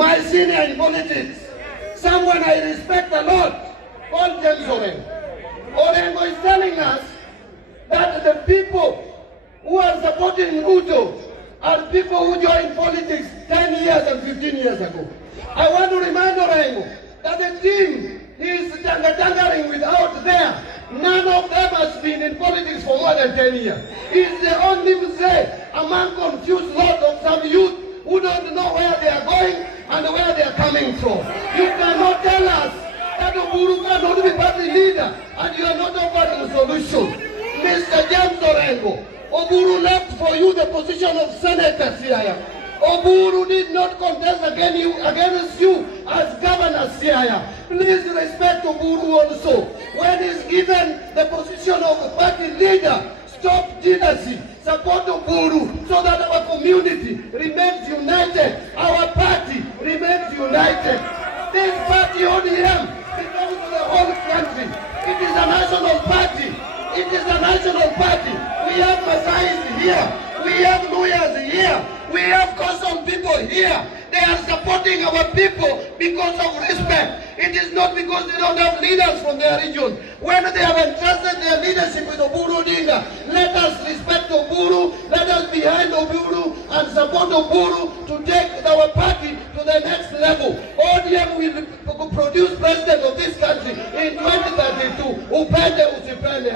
my senior in politics, someone I respect a lot, called James Orengo. Orengo is telling us that the people who are supporting Ruto are people who joined politics 10 years and 15 years ago. I want to remind Orengo that the team he is tangering with out there, none of them has been in politics for more than 10 years. He is the only say among confused lot of some youth who don't know where they are going and where they are coming from. You cannot tell us that Oburu cannot be party leader and you are not offering a solution. Mr. James Orengo, Oburu left for you the position of senator Siaya. Oburu did not contest against you as governor Siaya. Please respect Oburu also. When he's given the position of a party leader, stop jealousy, support Oburu so that our community remains united, our party remains united. This party ODM belongs to the whole country. It is a national party. It is a national party. We have Masais here. We have lawyers here. We have custom people here. They are supporting our people because of respect. It is not because they don't have leaders from their region. When they have entrusted their leadership with Oburu Odinga, let us respect Oburu, let us behind Oburu and support Oburu to take our party to the next level. ODM will produce president of this country in 2032. Upende usipende.